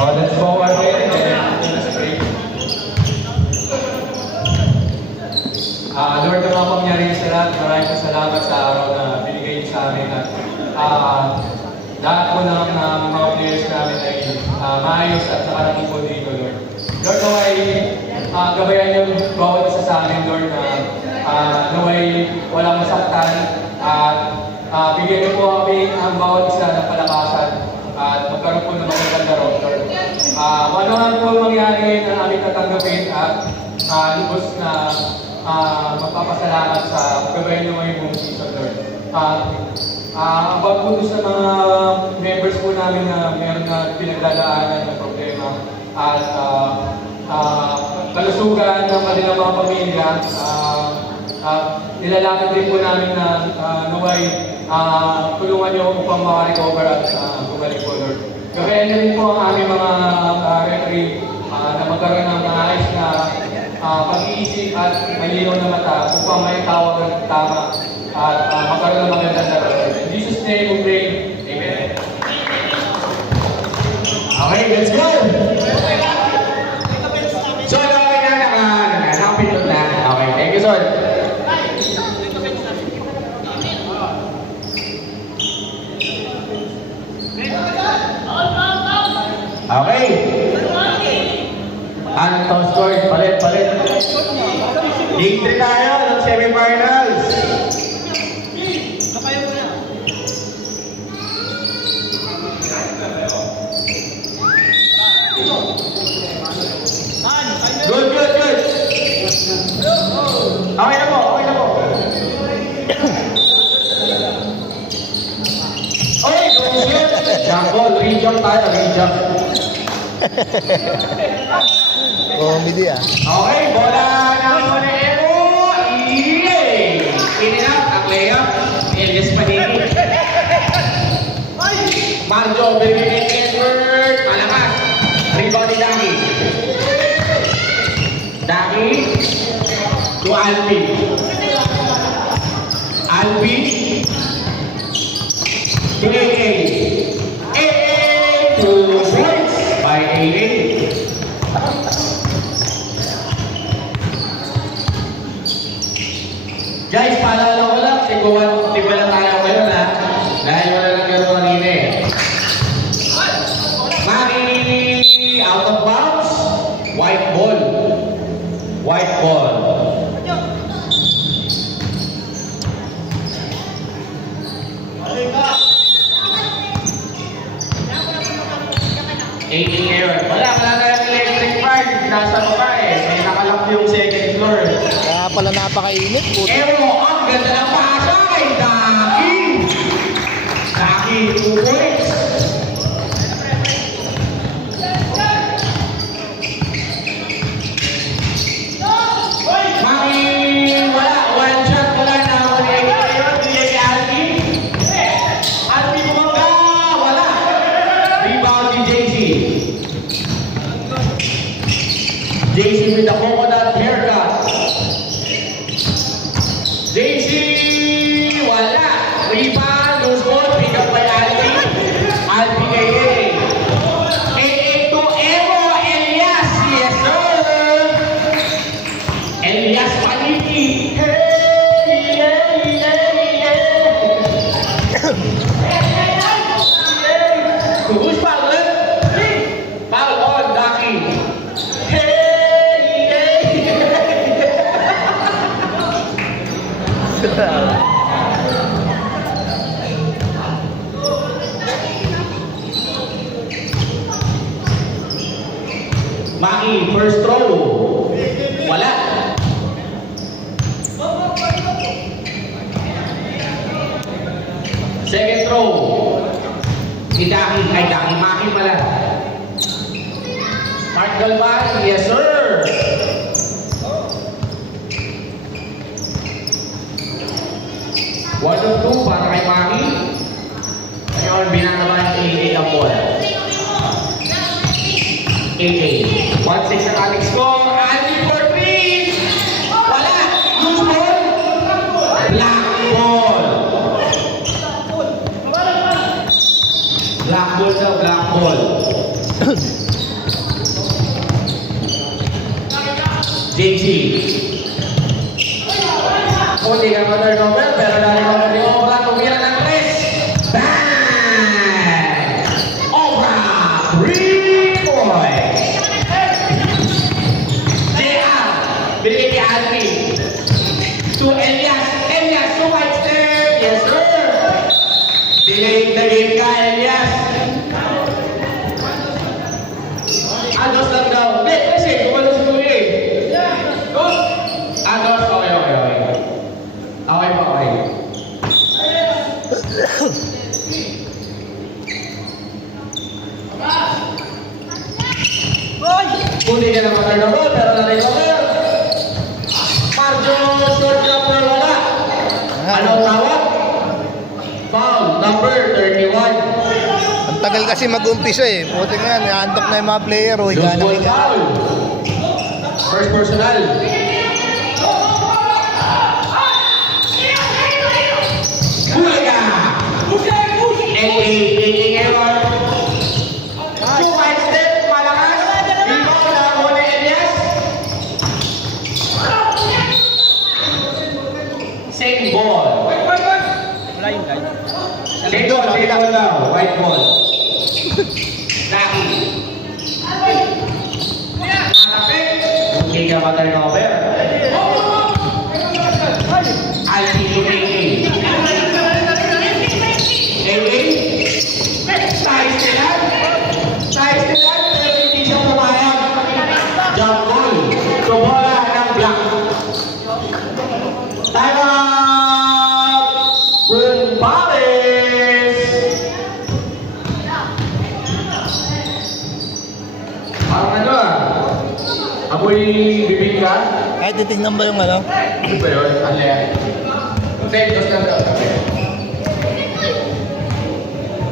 Oh, let's go again. Lord, na mga pangyaring sa lahat, maraming salamat sa araw na binigay niyo sa amin at lahat po ng mga players namin ay maayos at saka nakipon dito, Lord. Lord, naway gabayan niyo bawat isa sa amin, Lord, na naway walang masaktan at bigyan niyo po kami ang bawat isa ng palakasan at magkaroon po ng magandang laro, Lord. Ano man po mangyari na aming tatanggapin at lubos na magpapasalamat sa gabayan niyo ngayong buong season, Lord. About po sa mga members po namin na meron na pinagdadaanan ng problema at kalusugan ng kanilang mga pamilya, nilalapit din po namin na naway tulungan niyo upang makarecover at bumalik po, Lord. Gabayan niyo rin po ang aming mga referee na magkaroon ng maayos na pag-iisip at malinaw na mata upang may tawag ng tama at magkaroon ng magandang laro. In Jesus' name we pray. Amen. Okay, let's go! So, okay na, nakapindot na. Okay, thank you, Son. Okay. Anton scored, palit. Game 3 tayo ng semifinals. Good. Okay na po. Okay, good. Jump ball, re-jump tayo, re-jump. Comedy Okay, bola ng Monero. Yay! In and out, ang layup. Elias Panini. Marjo, Benedict Edward. Malakas. Rebound ni Dami to Alpi. To AA. To points by AA. Guys, paalala ko lang, tigwa lang tayo ngayon ha. Dahil wala lang gano'n kanina eh. Maki, out of bounds, white ball. Aiming error. Wala tayong electric fan. Nasa baba eh. May nakalap yung second floor. Kaya pala napakainit. Ero, ang ganda ng pasa kay Daki. 2 points. Wala. One shot. Wala na. Bigay kay Alpi. Alpi bumangga. Wala. Rebound ni JC. JC with the coconut haircut. JC, wala. Rebound, loose ball, pick up by Alpi. Alpi kay AA. AA to Evo, Elias. Yes, sir. Elias Paniki. Who's foul? Foul on, Daki. Maki, first throw. Wala. Second throw. Si Daki, Maki pala. Mark Galvan, yes sir. One of two para kay Maki. Ngayon, binanaman ni AA ang bola. AA. 1-6 ang ating score. Alpi for 3. Wala. Loose ball. Black ball. Black ball daw, black ball. JC. Hindi ka ma-turnover, pero dahil ko ni Obra, tumira ng 3. Bang! Obra! 3 points! JR, binigay kay Alvin. To Elias. Elias, to white step. Yes, sir. Delaying the game ka, Elias. Ados lang daw. Hindi, kasi kumalo si Kuya eh. Ados, okay. Okay po, okay. Hindi ka na matarnover, pero na-recover. Marjo, short number wala. Anong tawag? Foul, number 31. Ang tagal kasi mag-umpisa eh. Puti nga, naantok na yung mga player. Oh, Loose ball foul. First personal. Hulaga! Taking error. Two wide step, malakas. Rebound na muna Elias. Same ball. Same ball now. White ball. Naki. Hindi ka ma-turnover. Alpi Lumini. Size nila, pero hindi siya pumayag. Jump ball. Tumola ng block. Time out! Kumpares! Parang ano amoy bibig ka? Kahit titignan ba yung ano? Ano ba yun? Alea. Tentos lang daw.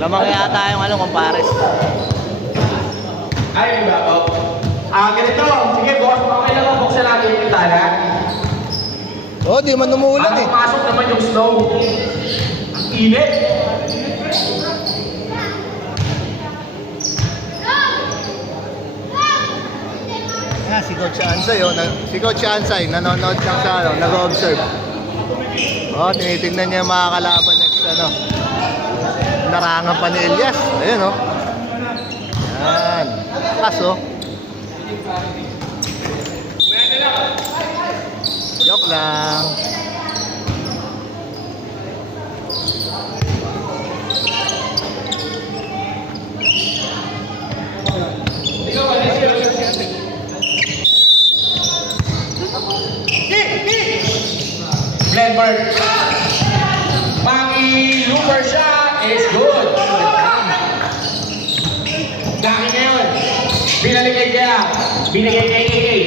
Lamang yata yung ano, compares. Ay, di ba po? Ganito. Sige, boss. Okay lang ang buksan natin yung tala. Oh, di man umuulan eh. Pumasok naman yung snow. Ang init. Si Coach Ansay, oh. Si Coach Ansay, nanonood lang sa ano, nag-observe. Oh, tinitingnan niya yung mga kalaban next ano. Narangan pa ni Elias. Ayun, oh. Yan. Paso. Joke lang. Glenberg. Pangi looper shot is good. Dami ngayon. Binigay kay AA.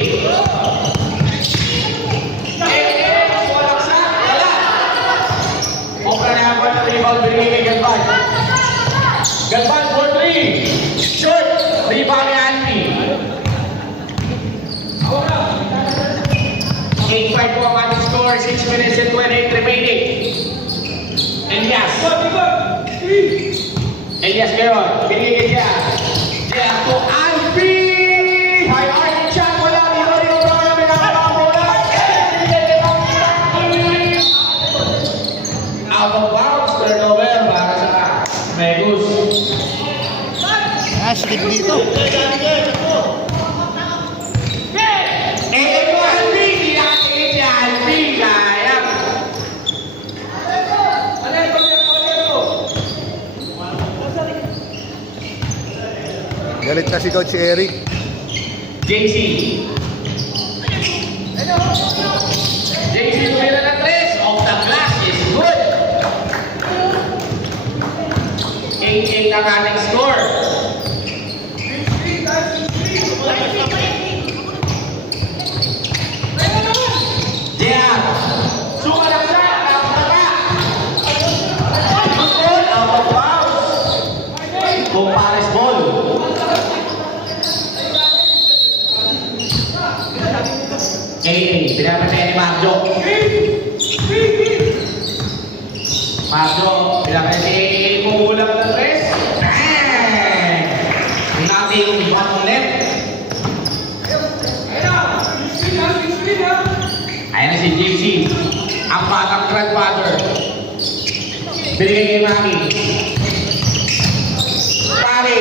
Walang shot. Wala. Okra na ako ng rebound. Binigay kay Galvan. Galvan for 3. Short. Rebound ni Alpi. 8-5 po ang ating score. 6 minutes and 28 remaining. Elias ngayon. Binigay niya. Kaya to Alpi. High arcing shot. Wala. Dito pa namin ang bola. Out of bounds. Turnover para sa Megus. Skip dito. Ito Alpi. Kinatingin si Alpi. Kaya. Galit na si Coach Eric. JC. JC tumira ng 3. Off the glass is good. 8-8 ang ating score. Diyan. Suma lang siya. Good. Out of bounds. Compares ball. Pinapatay ni Marjo. Marjo, pinapatay ni Kumulang ng 3. Bang! ating bottom net. Ayan na si JC, ang batang grandfather. Binigay kay Mami. Mami.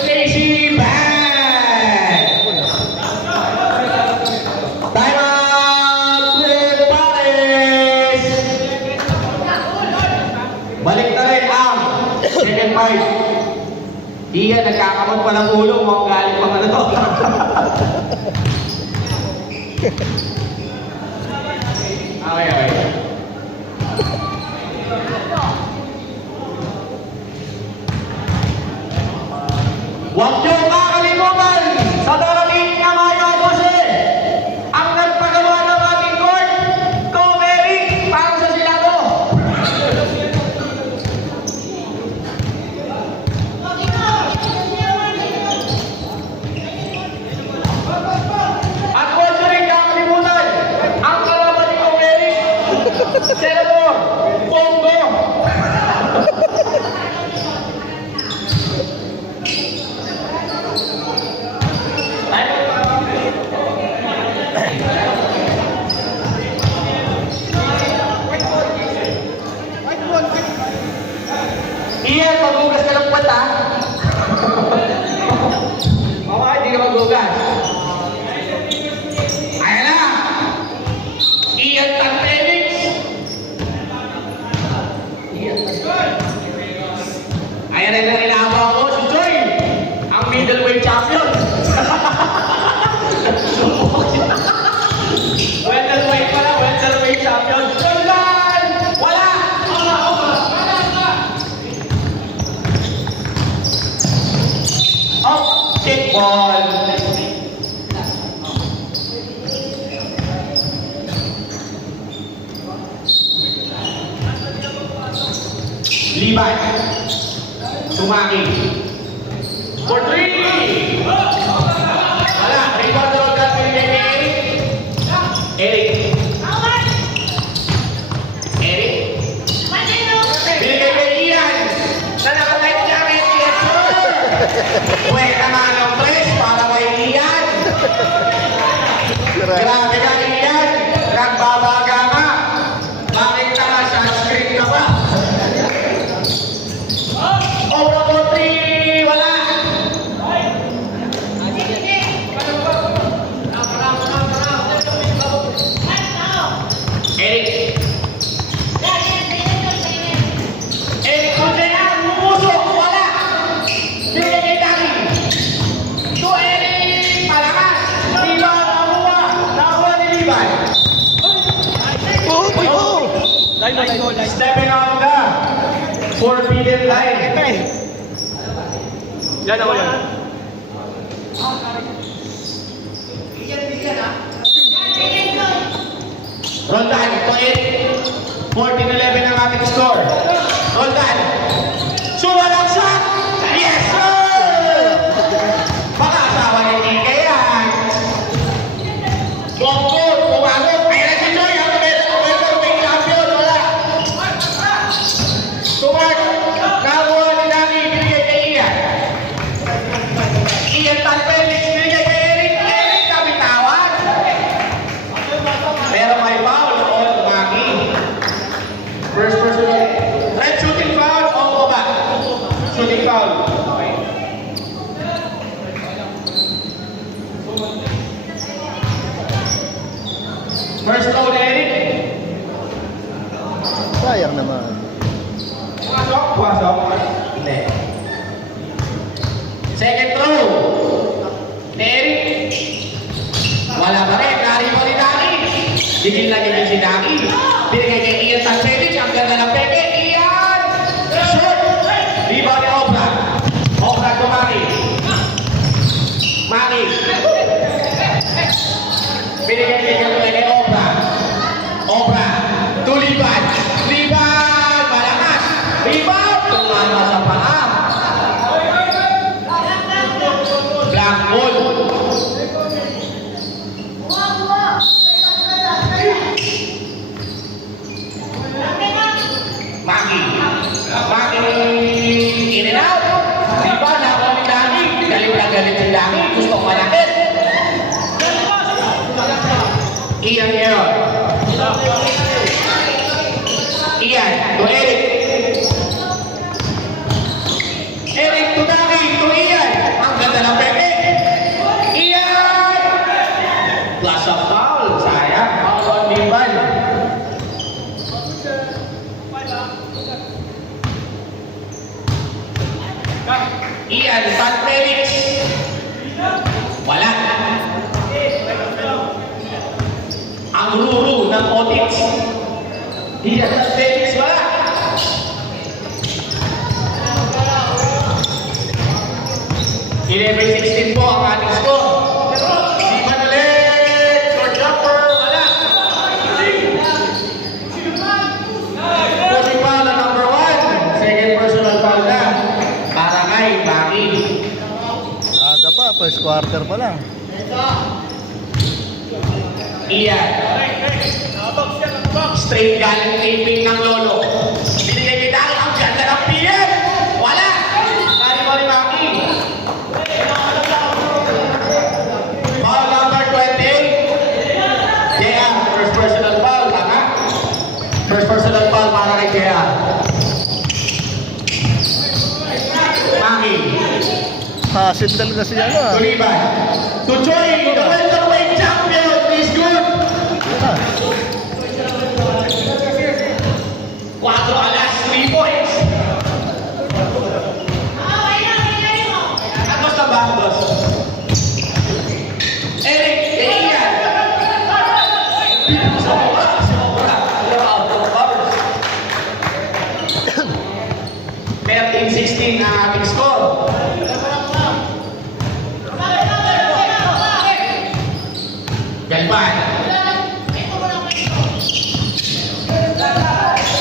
JC back. Time out with Paris. Balik na rin ang second fight. Iyan, nagkakamot pa ng ulo. Mukhang galing pang ano to. Okay. Huwag niyo kakalimutan sa darating na Mayo 12 ang nagpagawa ng ating court, Comeric, para sa Silado. At huwag niyo rin kakalimutan ang kalaban ni Comeric, Senador Bongo. Iyan, maghugas ka ng puwet, ha? Okay, hindi ka maghugas. Ayan na! Iyan Tantenix! Ayan na yung inaabang ko, si Joy! Ang middleweight champion! Welterweight pala, welterweight champion! Jordan! Wala! Oh, kickball. Liban. Sumaki. For 3. Wala. Rebound daw ka pinigay ni Eric. Eric. Pinigay kay Ian. Na nakalight niya rin. Yes, sir. Uwe ka nga ng press para kay Ian. Grabe ka, Ian. Nagbabaga ka. Bakit ka nga sa screen ka ba? Obra po 3. Wala. Eric. Eric Kuzenan, mumusok. Wala. Binigay kay Daki. To Eric, palakas. Liban, nakuha ni Liban. Stepping on the forbidden line. Yan ako yan. Roldan, to it. 14-11 ang ating score. Roldan. Sumalaksak! Yes, sir! Baka asawa ni Nika yan. Bongo, pumagot. Ayan na si Joy, ang welterweight champion. Wala. Tumag. Nakuha ni Dani, binigay kay Ian. Ian Tanpenix, binigay kay Eric. Eric, kabitawan. Pero may foul on Maki. First person. Red shooting foul o baba? Shooting foul. Okay. First throw ni Eric. Sayang naman. Pumasok. Hindi. Second throw. Ni Eric. Wala pa rin. Nari pa rin Dani. Digil na digil si Dani. Binigay kay Ian Tanpenix. Ang ganda ng peke. Ian! Shoot! Liba ni Obra. Obra to Maki. Maki. Binigay kay Obra. Obra. To Liban. Liban! Malakas! Liban! Tumama sa paa. Black ball. Maki. Maki. In and Ian ngayon. Ian to Eric. Eric to Daki to Ian. Ang ganda ng pepe. Ian! Plus of foul. Sayang. Foul on Liban. Ian, San Felix. Wala. Ang ruru ng Otix. Ian, San Felix, wala. $11-16 po ang ating score. Liban ulit. Short jumper, wala. Pushing foul na number 1. Second personal foul na. Para kay Baki. Aga pa, first quarter pa lang. Iyan. Straight galing taping ng lolo. Binigay kita ang ganda ng PM. Wala. Kari mo ni Baki. Foul number 28. JR, first personal foul. Tama? First personal foul para kay JR. Baki. Hasid talaga si ano ah. Tuliban. To join the welterweight champion is good. Ah, 4 alas, 3 points. Agos na ba, Agos? Eric, Ian. Sobra. Out of covers. 13-16 ang ating score. Galban.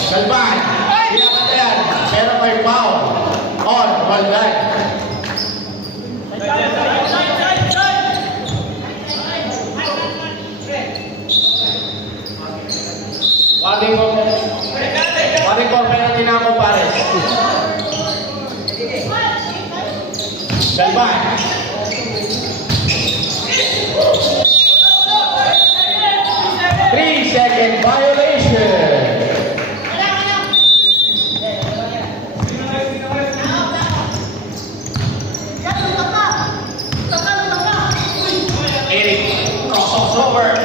Galban. Kailangan na yan. Pero may foul. On. Galban. Warning ko. Penalty na ako, pares. Galban. Second violation. Eric crossover.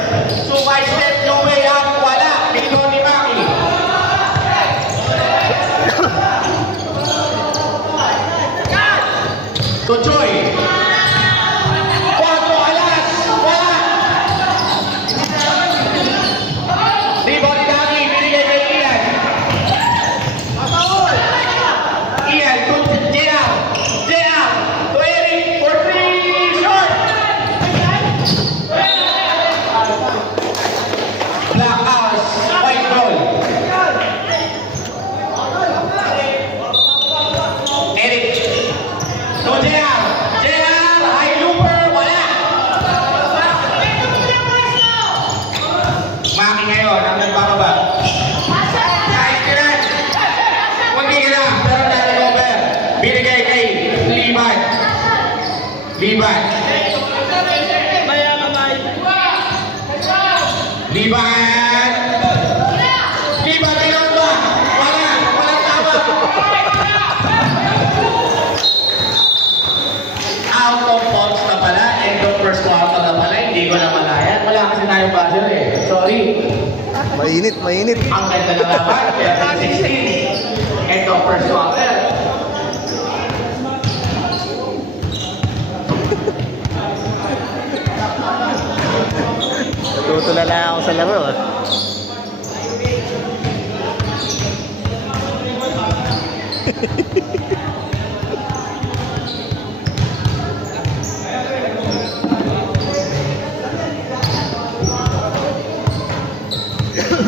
Sumay step yung way up. Wala. Dito ni Maki. Tuchoy. Cuatro alas. Wala. Rebound ni Daki, binigay kay Ian. Ian to JR. JR to Eric for 3 short. Black house, white ball. Eric to JR. JR, high looper, wala. Maki ngayon, ang nagbababa. Kahit kiran. Kunti ka lang, pero nare-over. Binigay kay Liban. Liban. Liban. Liban, mayroon ba? Wala. Walang tama. Out of bounds na pala. End of first quarter na pala. Hindi ko na malayan. Wala kasi tayong buzzer eh. Sorry. mainit, mainit. Ang ganda ng laban. 16. End of first quarter. Natutulala ako sa laro ah.